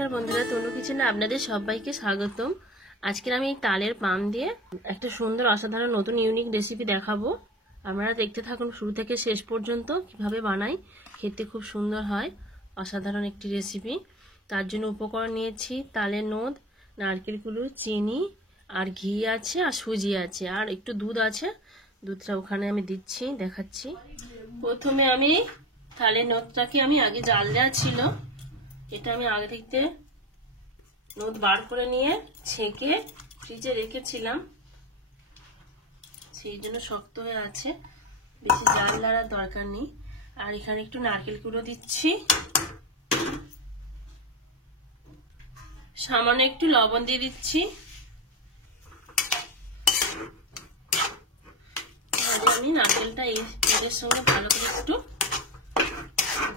নমস্কার বন্ধুরা, তনু কিচেনে আপনাদের সবাইকে স্বাগতম। আজকে আমি তালের পান দিয়ে একটা সুন্দর অসাধারণ নতুন ইউনিক রেসিপি দেখাবো। আপনারা দেখতে থাকুন শুরু থেকে শেষ পর্যন্ত কিভাবে বানাই। খেতে খুব সুন্দর হয়, অসাধারণ একটি রেসিপি। তার জন্য উপকরণ নিয়েছি তালের নোদ, নারকেল কুড়ো, চিনি আর ঘি আছে, আর সুজি আছে, আর একটু দুধ আছে। দুধটা ওখানে আমি দিচ্ছি, দেখাচ্ছি। প্রথমে আমি তালের নোদটাকে আমি আগে জাল দেওয়া ছিল, এটা আমি আগে থেকে নোদ বার করে নিয়ে ছেঁকে ফ্রিজে রেখেছিলাম, সেই জন্য শক্ত হয়ে আছে, বেশি জাল লাড়ার দরকার নেই। আর এখানে একটু নারকেল কুড়ো দিচ্ছি, সামান্য একটু লবণ দিয়ে দিচ্ছি। আমি নারকেলটা এর সঙ্গে ভালো করে একটু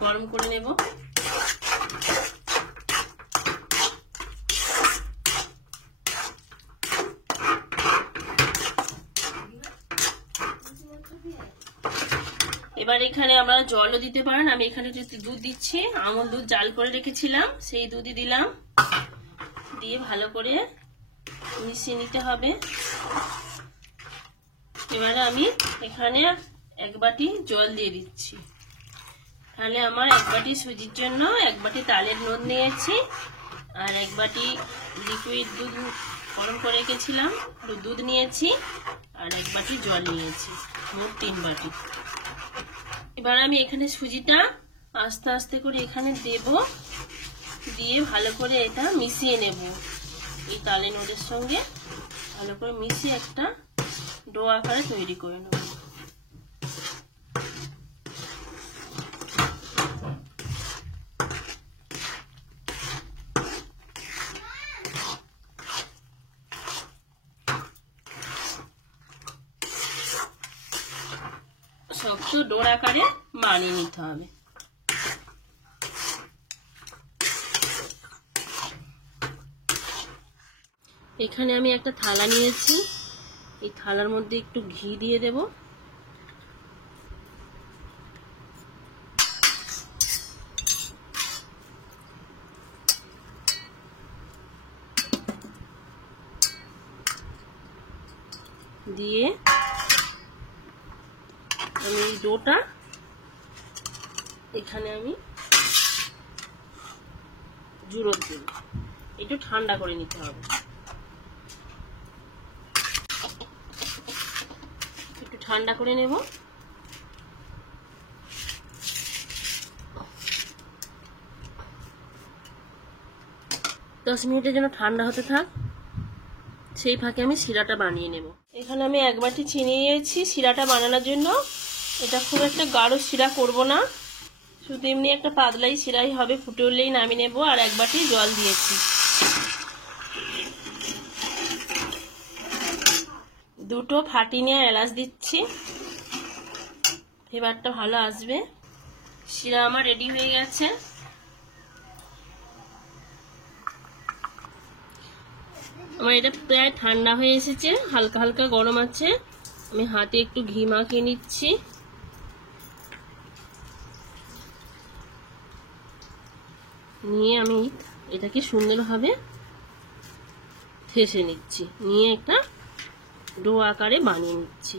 গরম করে নেব। এবার এখানে আমরা জলও দিতে পারেন, আমি এখানে দুধ দিচ্ছি, আমল দুধ জাল করে রেখেছিলাম, সেই দুধই দিলাম। দিয়ে ভালো করে মিশিয়ে নিতে হবে। এবারে আমি এখানে এক বাটি জল দিয়ে দিচ্ছি। তাহলে আমার এক বাটি সুজির জন্য এক বাটি তালের নোদ নিয়েছি, আর এক বাটি লিকুইড দুধ গরম করে রেখেছিলাম দুধ নিয়েছি, আর এক বাটি জল নিয়েছি, মোট 3 বাটি। এবার আমি এখানে সুজিটা আস্তে আস্তে করে এখানে দেব, দিয়ে ভালো করে এটা মিশিয়ে নেব। এই তালের নোদের সঙ্গে ভালো করে মিশিয়ে একটা ডো আকারে তৈরি করে নেব। শক্ত ডোর আকারে বানিয়ে নিতে হবে। এখানে আমি একটা থালা নিয়েছি, এই থালার মধ্যে একটু ঘি দিয়ে দেব। দিয়ে আমি এই ডোটা এখানে আমি জুড়ে দেব। একটু ঠান্ডা করে নিতে হবে, একটু ঠান্ডা করে নেব। দশ মিনিটের জন্য ঠান্ডা হতে থাক, সেই ফাঁকে আমি শিরাটা বানিয়ে নেব। এখানে আমি এক বাটি চিনি নিয়েছি শিরাটা বানানোর জন্য। এটা খুব একটা গাঢ় শিরা করব না, শুধু এমনি একটা পাতলাই শিরাই হবে, ফুটে উঠলেই নামিয়ে নেব। আর এক বাটি জল দিয়েছি, দুটো ফাটি নিয়ে এলাচ দিচ্ছি, ফ্লেভারটা ভালো আসবে। শিরা আমার রেডি হয়ে গেছে। আমার এটা প্রায় ঠান্ডা হয়ে এসেছে, হালকা হালকা গরম আছে। আমি হাতে একটু ঘি মাখিয়ে নিচ্ছি, নিয়ে আমি এটাকে সুন্দরভাবে ঠেসে নিচ্ছি, নিয়ে একটা ডো আকারে বানিয়ে নিচ্ছি।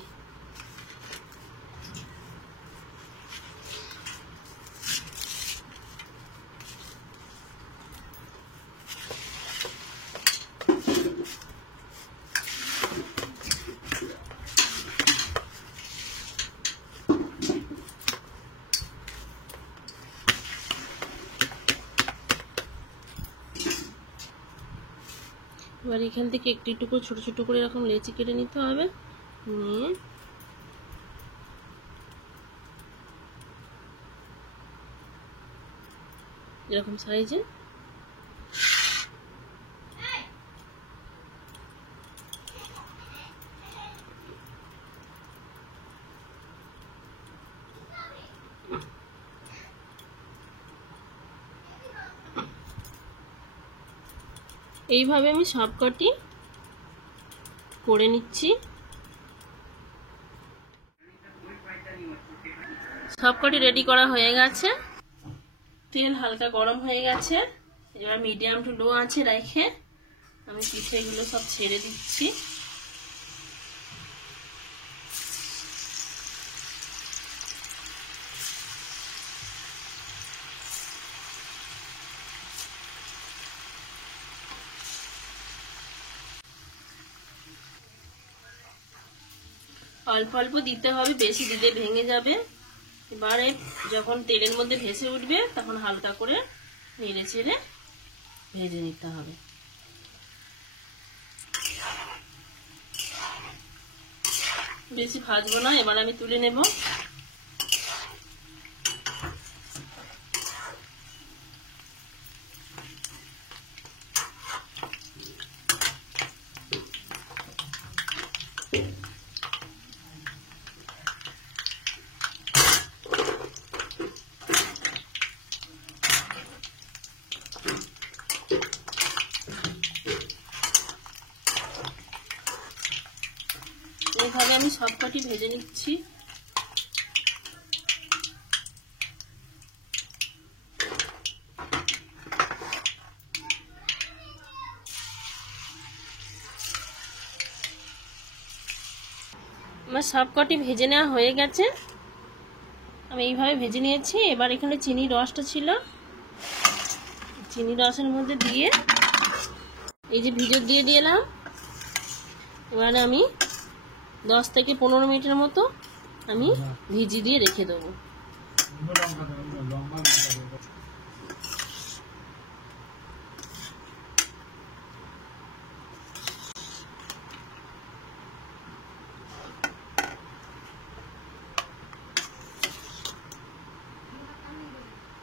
এবার এখান থেকে একটু একটু করে ছোট ছোট করে এরকম লেচি কেটে নিতে হবে, নিয়ে এরকম সাইজে এইভাবে আমি সবকটি করে নিচ্ছি। সবকটি রেডি করা হয়ে গেছে। তেল হালকা গরম হয়ে গেছে, এবার মিডিয়াম টু লো আঁচে রেখে আমি পিঠেগুলো সব ছেড়ে দিচ্ছি। অল্প অল্প দিতে হবে, বেশি দিলে ভেঙে যাবে। এবারে যখন তেলের মধ্যে ভেসে উঠবে তখন হালকা করে নেড়ে চেড়ে ভেজে নিতে হবে। বেশি ভাজবো না, এবার আমি তুলে নেব। এইভাবে আমি সবকটি ভেজে নিচ্ছি। আমার সবকটি ভেজে নেওয়া হয়ে গেছে। আমি এইভাবে ভেজে নিয়েছি। এবার এখানে চিনির রসটা ছিল, চিনির রসের মধ্যে দিয়ে এই যে ভিতর দিয়ে দিলাম। এবারে আমি 10 থেকে 15 মিনিটের মতো আমি ভিজিয়ে দিয়ে রেখে দেবো।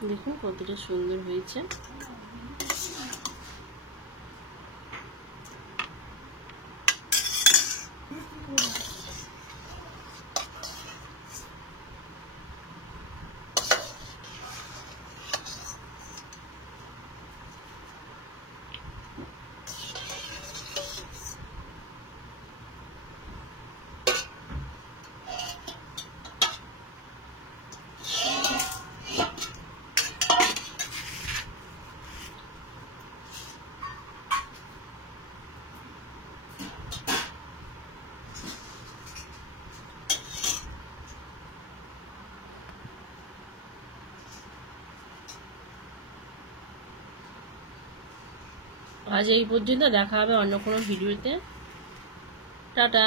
দেখুন কতটা সুন্দর হয়েছে। আজ এই পর্যন্ত, দেখা হবে অন্য কোনো ভিডিওতে। টাটা।